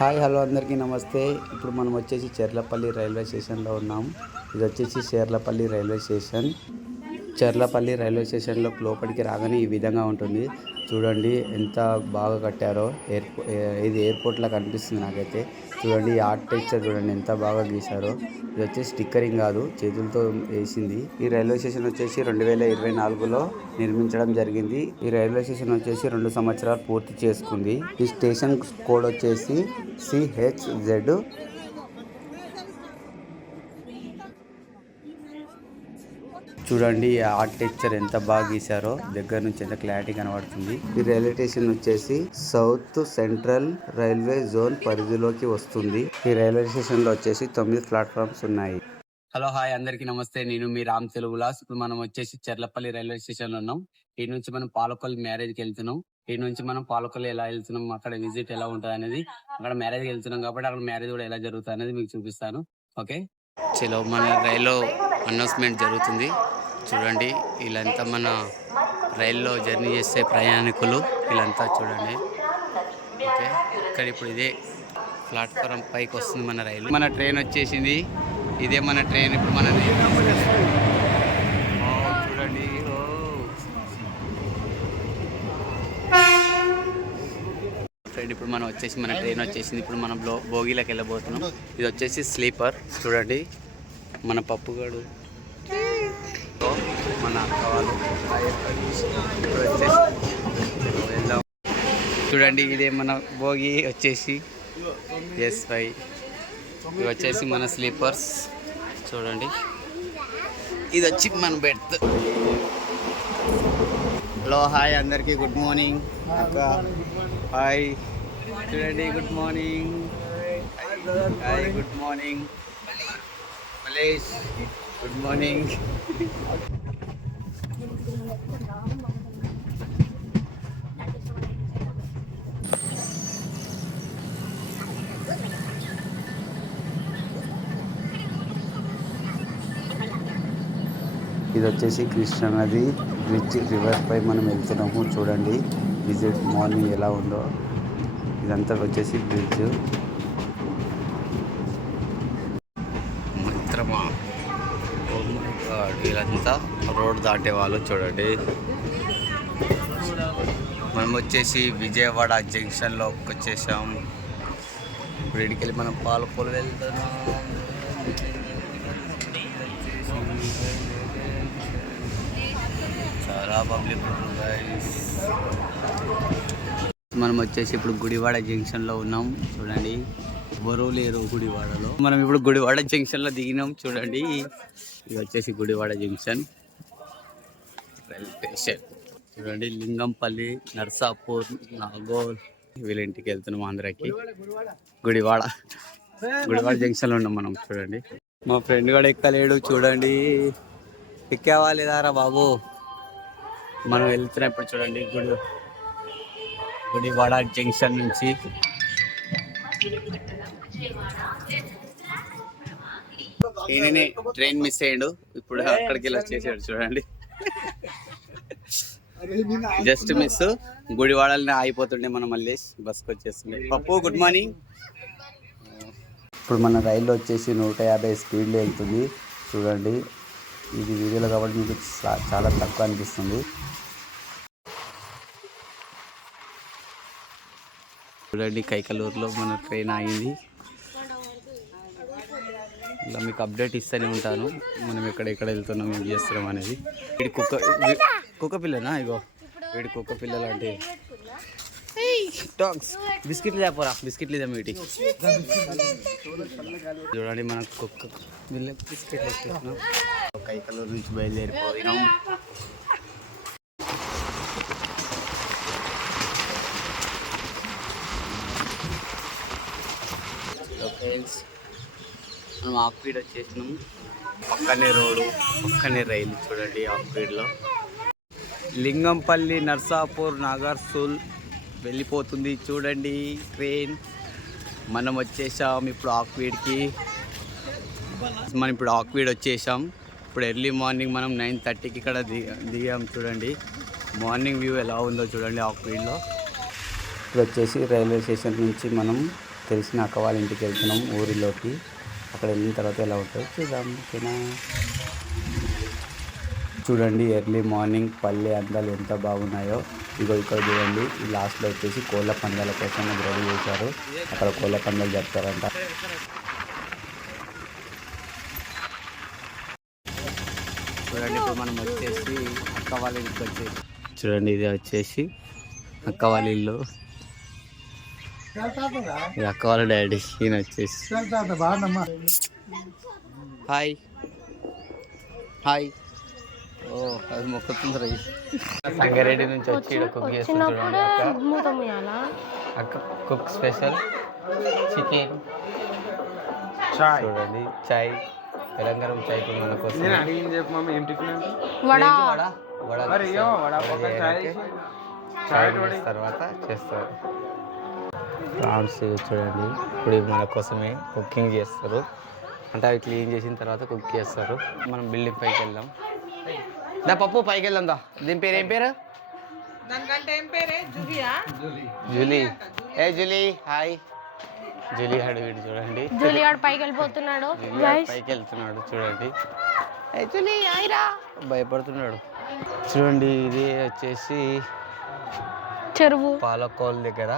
Hi hello అందరికీ నమస్తే. ఇప్పుడు మనం వచ్చేసి చెర్లపల్లి రైల్వే స్టేషన్లో ఉన్నాం. ఇది వచ్చేసి Cherlapally railway station. Cherlapally railway స్టేషన్లో లోపలికి రాగానే ఈ విధంగా ఉంటుంది. చూడండి ఎంత బాగా కట్టారో. ఇది ఎయిర్పోర్ట్లా కనిపిస్తుంది నాకైతే. చూడండి ఈ ఆర్కిటెక్చర్ చూడండి ఎంత బాగా గీశారో. ఇది వచ్చేసి స్టిక్కరింగ్ కాదు, చేతులతో వేసింది. ఈ రైల్వే స్టేషన్ వచ్చేసి 2024లో నిర్మించడం జరిగింది. ఈ రైల్వే స్టేషన్ వచ్చేసి 2 సంవత్సరాలు పూర్తి చేసుకుంది. ఈ స్టేషన్ కోడ్ వచ్చేసి CHZ. చూడండి ఈ ఆర్కిటెక్చర్ ఎంత బాగా గీశారో, దగ్గర నుంచి ఎంత క్లారిటీ కనబడుతుంది. ఈ రైల్వే స్టేషన్ వచ్చేసి సౌత్ సెంట్రల్ రైల్వే జోన్ పరిధిలోకి వస్తుంది. ఈ రైల్వే స్టేషన్ లో వచ్చేసి 9 ప్లాట్ఫామ్స్ ఉన్నాయి. హలో హాయ్ అందరికి నమస్తే. నేను మీ రామ్ తెలుగులాస్. ఇప్పుడు మనం వచ్చేసి చెర్లపల్లి రైల్వే స్టేషన్ లో ఉన్నాం. ఈ నుంచి మనం పాలకొల్లు మ్యారేజ్కి వెళ్తున్నాం. ఈ నుంచి మనం పాలకొల్లు ఎలా వెళ్తున్నాం, అక్కడ విజిట్ ఎలా ఉంటుంది అనేది, అక్కడ మ్యారేజ్కి వెళ్తున్నాం కాబట్టి అక్కడ మ్యారేజ్ కూడా ఎలా జరుగుతుంది అనేది మీకు చూపిస్తాను. ఓకే చలో, మన రైల్లో అనౌన్స్మెంట్ జరుగుతుంది. చూడండి వీళ్ళంతా మన రైల్లో జర్నీ చేసే ప్రయాణికులు వీళ్ళంతా చూడండి. ఓకే ఇక్కడ ఇప్పుడు ఇదే ప్లాట్ఫారం పైకి వస్తుంది మన రైలు. మన ట్రైన్ వచ్చేసింది. ఇదే మన ట్రైన్. ఇప్పుడు మన చూడండి ఫ్రెండ్, ఇప్పుడు మనం వచ్చేసి మన ట్రైన్ వచ్చేసింది. ఇప్పుడు మనం బోగీలోకి వెళ్ళబోతున్నాం. ఇది వచ్చేసి స్లీపర్. చూడండి మన పప్పుగాడు, మన అక్క వాళ్ళు వెళ్దాం. చూడండి ఇదే మన బోగి వచ్చేసి S5. ఇవి వచ్చేసి మన స్లీపర్స్. చూడండి ఇది వచ్చి మన బెడ్. హలో హాయ్ అందరికీ గుడ్ మార్నింగ్. అక్క హాయ్. చూడండి good morning. Hi good morning. Malesh good morning. ఇది వచ్చేసి కృష్ణానది బ్రిడ్జ్, రివర్ పై మనం వెళ్తున్నాము. చూడండి విజిట్ మార్నింగ్ ఎలా ఉందో. ఇదంతా వచ్చేసి బ్రిడ్జ్. మిత్రమా, ఓ మై గాడ్, వీళ్ళంతా రోడ్ దాటే వాళ్ళు. చూడండి మనం వచ్చేసి విజయవాడ జంక్షన్లోకి వచ్చేసాం. ఇప్పుడు ఇక్కడికి వెళ్ళి మనం పాలకొల్లు వెళ్తున్నాం. చాలా పబ్లిక్ గైస్. మనం వచ్చేసి ఇప్పుడు గుడివాడ జంక్షన్లో ఉన్నాం. చూడండి ఎవరూ లేరు గుడివాడలో. మనం ఇప్పుడు గుడివాడ జంక్షన్లో దిగినాం. చూడండి ఇది వచ్చేసి గుడివాడ జంక్షన్ రైల్వే స్టేషన్. చూడండి లింగంపల్లి, నర్సాపూర్, నాగోల్ వీళ్ళ ఇంటికి వెళ్తున్నాం ఆంధ్రాకి. గుడివాడ జంక్షన్లో ఉన్నాం మనం. చూడండి మా ఫ్రెండ్ కూడా ఎక్కలేడు. చూడండి ఎక్కావా లేదారా బాబు? మనం వెళ్తున్నప్పుడు చూడండి గుడివాడ జంక్షన్ నుంచి ఈయననే ట్రైన్ మిస్ అయ్యాడు. ఇప్పుడు అక్కడికి వెళ్ళి వచ్చేసాడు. చూడండి జస్ట్ మిస్. గుడివాడలోనే ఆగిపోతుండే మనం మళ్ళీ బస్కి వచ్చేస్తుండే. పప్పు గుడ్ మార్నింగ్. ఇప్పుడు మన రైల్లో వచ్చేసి 150 స్పీడ్లో వెళ్తుంది. చూడండి ఇది వీడియోలో కాబట్టి మీకు చాలా తక్కువ అనిపిస్తుంది. చూడండి కైకలూరులో మన ట్రైన్ ఆగింది. ఇలా మీకు అప్డేట్ ఇస్తూనే ఉంటాను మనం ఎక్కడెక్కడ వెళ్తున్నాం, ఏం చేస్తున్నాం అనేది. వీడి కుక్క పిల్లనా? ఇగో వీడి కుక్క పిల్లలు అంటే డాగ్స్. బిస్కెట్లు లేకపోరా, బిస్కెట్లు ఇద్దాం వీటికి. చూడండి మన కుక్క పిల్ల బిస్కెట్లు ఇస్తున్నాం. కైకలూరు నుంచి బయలుదేరిపోయినాం. మనం హాఫ్ స్పీడ్ వచ్చేసినాం. పక్కనే రోడ్డు, పక్కనే రైలు. చూడండి హాఫ్ స్పీడ్లో లింగంపల్లి, నర్సాపూర్, నాగర్సూల్ వెళ్ళిపోతుంది. చూడండి ట్రైన్. మనం వచ్చేసాం ఇప్పుడు ఆక్వీడ్కి. మనం ఇప్పుడు ఆక్వీడ్ వచ్చేసాం. ఇప్పుడు ఎర్లీ మార్నింగ్ మనం 9:30కి ఇక్కడ దిగాం. చూడండి మార్నింగ్ వ్యూ ఎలా ఉందో చూడండి ఆక్వీడ్లో. ఇప్పుడు వచ్చేసి రైల్వే స్టేషన్ నుంచి మనం తెలిసిన అక్క వాళ్ళ ఇంటికి వెళ్తున్నాం ఊరిలోకి. అక్కడ వెళ్ళిన తర్వాత ఎలా ఉంటుందో చూద్దాం. ఓకేనా? చూడండి ఎర్లీ మార్నింగ్ పల్లె అందాలు ఎంత బాగున్నాయో. ఇగో ఇక్కడ చూడండి ఈ లాస్ట్లో వచ్చేసి కోళ్ళ పందాల కోసం రెడీ చేశారు. అక్కడ కోళ్ళ పందాలు జరుపుతారంట. చూడండి ఇప్పుడు మనం వచ్చేసి అక్క వాళ్ళ ఇంటికి వచ్చేసి చూడండి ఇది వచ్చేసి అక్క వాళ్ళ ఇల్లు. ఇది అక్క వాళ్ళ డాడీ. ఈయన వచ్చేసి హాయ్ హాయ్. ఓ అది మొక్కుతుంది రీ. సంగారెడ్డి నుంచి వచ్చి కుక్ చేస్తుంది అక్క. కుక్ స్పెషల్ చికెన్ చూడండి. చాయ్ తెలంగాణ చాయ్ కూడా మన కోసం. తర్వాత చేస్తారు ప్రాన్స్. చూడండి ఇప్పుడు మన కోసమే కుకింగ్ చేస్తారు. అంటే అవి క్లీన్ చేసిన తర్వాత కుక్ చేస్తారు. మనం బిల్డింగ్ పైకి వెళ్దాం. దా పప్పు పైకి వెళ్దాం దా. దీని పేరు ఏం పేరు? జూలీ. ఏ జూలీ హాయ్. జూలీ హడు వీడు చూడండి. జూలీ ఆడు పైకి వెళ్ళిపోతున్నాడు. పైకి వెళ్తున్నాడు చూడండి. ఏ జూలీ హాయ్రా భయపడుతున్నాడు చూడండి. ఇది వచ్చేసి చెరువు పాలకోల్ దగ్గర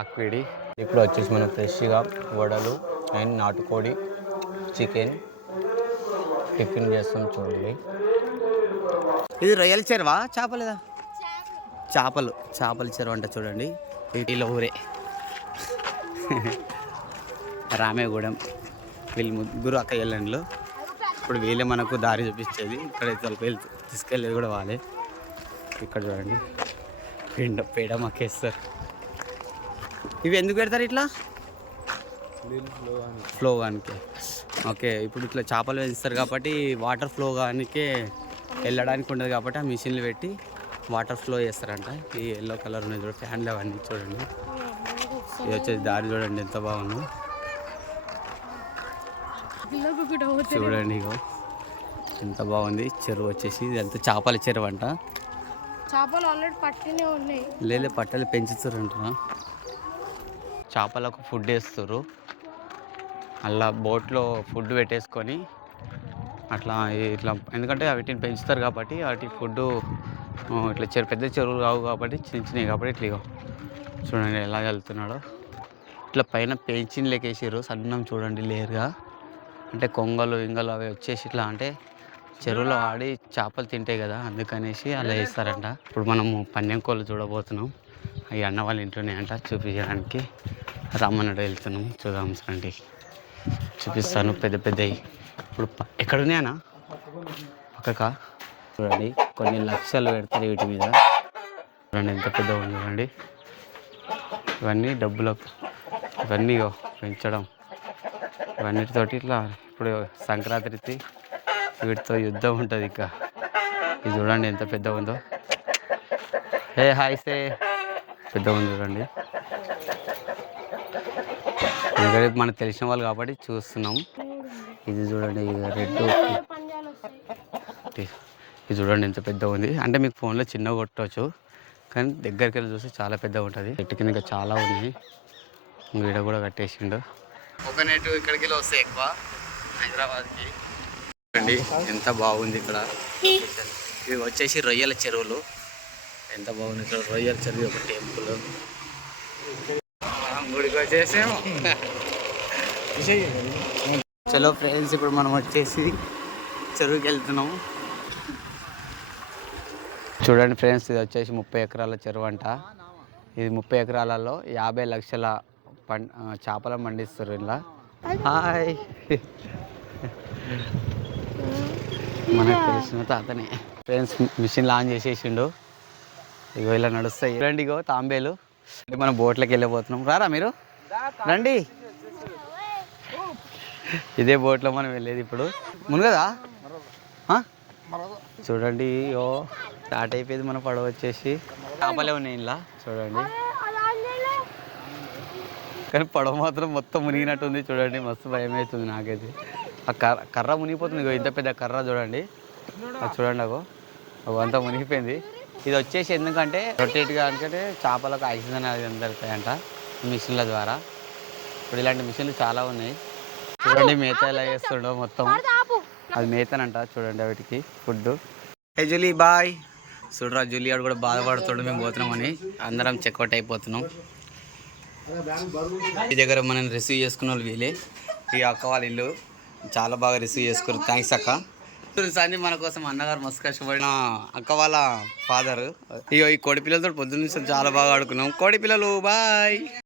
ఆక్విడి. ఇప్పుడు వచ్చేసి మనం ఫ్రెష్గా వడలు అండ్ నాటుకోడి చికెన్ టిఫిన్ చేస్తాం చూడండి. ఇది రొయ్యల చెరువా చేపలేదా? చేపల చెరువు అంట చూడండి. వీటిలో ఊరే రామేగూడెం. వీళ్ళు ముగ్గురు అక్క ఎల్లండ్లు. ఇప్పుడు వీళ్ళే మనకు దారి చూపించేది. ఇక్కడ తీసుకెళ్ళేది కూడా వాళ్ళే. ఇక్కడ చూడండి పేడ మక్కేస్తారు. ఇవి ఎందుకు పెడతారు ఇట్లా? ఫ్లో కానికే. ఓకే ఇప్పుడు ఇట్లా చేపలు పెంచుతారు కాబట్టి వాటర్ ఫ్లో కానికే వెళ్ళడానికి ఉండదు కాబట్టి ఆ మిషన్లు పెట్టి వాటర్ ఫ్లో చేస్తారంట. ఈ ఎల్లో కలర్ ఉన్నాయి చూడండి ఫ్యాన్లు అవన్నీ చూడండి. ఇది వచ్చేసి దారి చూడండి ఎంత బాగుందో చూడండి. ఇగో ఎంత బాగుంది చెరువు వచ్చేసి. ఇదంతా చేపల చెరువు అంట. చేపలు ఆల్రెడీ పట్టినే ఉన్నాయి. లేలే పట్టలు పెంచుతారంట. చేపలకు ఫుడ్ వేస్తారు. అలా బోట్లో ఫుడ్ పెట్టేసుకొని అట్లా ఇట్లా ఎందుకంటే వీటిని పెంచుతారు కాబట్టి వాటి ఫుడ్ ఇట్లా పెద్ద చెరువులు కావు కాబట్టి చిన్నవి కాబట్టి ఇట్లా చూడండి ఎలా వెళ్తున్నాడో. ఇట్లా పైన పెంచిని లెక్కేసారు సన్నం చూడండి లేరుగా. అంటే కొంగలు ఇంగలు అవి వచ్చేసి ఇట్లా అంటే చెరువులో ఆడి చేపలు తింటాయి కదా అందుకనేసి అలా వేస్తారంట. ఇప్పుడు మనము పన్నెం కోళ్ళు చూడబోతున్నాం. అవి అన్న వాళ్ళ ఇంట్లోనే అంట చూపించడానికి రామన్నడ వెళ్తున్నాం. చూద్దాం రండి చూపిస్తాను పెద్ద పెద్దవి. ఇప్పుడు ఎక్కడున్నాయనా పక్కక చూడండి. కొన్ని లక్షలు పెడతారు వీటి మీద. చూడండి ఎంత పెద్దగా ఉంది చూడండి. ఇవన్నీ డబ్బులకు ఇవన్నీ పెంచడం ఇవన్నిటితోటి ఇట్లా ఇప్పుడు సంక్రాంతి వీటితో యుద్ధం ఉంటుంది. ఇక ఇది చూడండి ఎంత పెద్దగా ఉందో. హే హాయ్ సే పెద్దగా ఉంది చూడండి. ఎందుకంటే మనకు తెలిసిన వాళ్ళు కాబట్టి చూస్తున్నాం. ఇది చూడండి రెడ్. ఇది చూడండి ఎంత పెద్దగా ఉంది. అంటే మీకు ఫోన్లో చిన్నగా కొట్టవచ్చు కానీ దగ్గరికి వెళ్ళి చూస్తే చాలా పెద్దగా ఉంటుంది. చెట్టు కింద ఇంకా చాలా ఉన్నాయి. వీడ కూడా కట్టేసిండు. కోకోనట్ ఇక్కడికి వెళ్ళి వస్తాయి ఎక్కువ హైదరాబాద్కి. చూడండి ఎంత బాగుంది ఇక్కడ. ఇవి వచ్చేసి రొయ్యల చెరువులు. ఎంత బాగుంది ఇక్కడ రొయ్యల చెరువు. ఒక టెంపుల్ గుడికి వచ్చేసాము. చలో ఫ్రెండ్స్ ఇప్పుడు మనం వచ్చేసి చెరువుకి వెళ్తున్నాము. చూడండి ఫ్రెండ్స్ ఇది వచ్చేసి 30 ఎకరాల చెరువు అంట. ఇది 30 ఎకరాలలో 50 లక్షల చేపలను పండిస్తారు ఇలా. హాయ్ మనకు తెలిసిన తాతనే ఫ్రెండ్స్. మిషన్ లాంచ్ చేసేసిండు. ఇగో ఇలా నడుస్తాయి చూడండి. ఇగో తాంబేలు. మనం బోట్లోకి వెళ్ళిపోతున్నాం. రారా మీరు రండి. ఇదే బోట్లో మనం వెళ్ళేది ఇప్పుడు. మునుగదా చూడండి. ఓ స్టార్ట్ అయిపోయింది మన పడవ వచ్చేసి. చేపలే ఉన్నాయి ఇలా చూడండి. కానీ పడవ మాత్రం మొత్తం మునిగినట్టుంది చూడండి. మస్తు భయం అవుతుంది నాకైతే. ఆ కర్ర మునిగిపోతుంది. ఇంత పెద్ద కర్ర చూడండి. అది చూడండి అగో అంతా మునిగిపోయింది. ఇది వచ్చేసి ఎందుకంటే రొటేట్గా అనుకంటే చేపలకు ఆక్సిజన్ అది దొరుకుతాయంట. మిషన్ల ద్వారా. ఇప్పుడు ఇలాంటి మిషన్లు చాలా ఉన్నాయి. చూడండి మేత ఎలా చేస్తుండో మొత్తం. అది మేతనంట చూడండి వాటికి ఫుడ్. ఏ జూలీ బాయ్. చూడరా జూలీ ఆడు కూడా బాధపడుతుండు మేము పోతున్నామని. అందరం చెక్అవుట్ అయిపోతున్నాం. ఈ దగ్గర మనం రిసీవ్ చేసుకున్న వాళ్ళు వీళ్ళే. ఈ అక్క వాళ్ళ ఇల్లు చాలా బాగా రిసీవ్ చేసుకున్నారు. థ్యాంక్స్ అక్క. సంది మన కోసం అన్నగారు మస్తు కష్టపడిన అక్క వాళ్ళ ఫాదర్. ఇగో ఈ కోడి పిల్లలతో పొద్దున్న చాలా బాగా ఆడుకున్నాం. కోడి పిల్లలు బాయ్.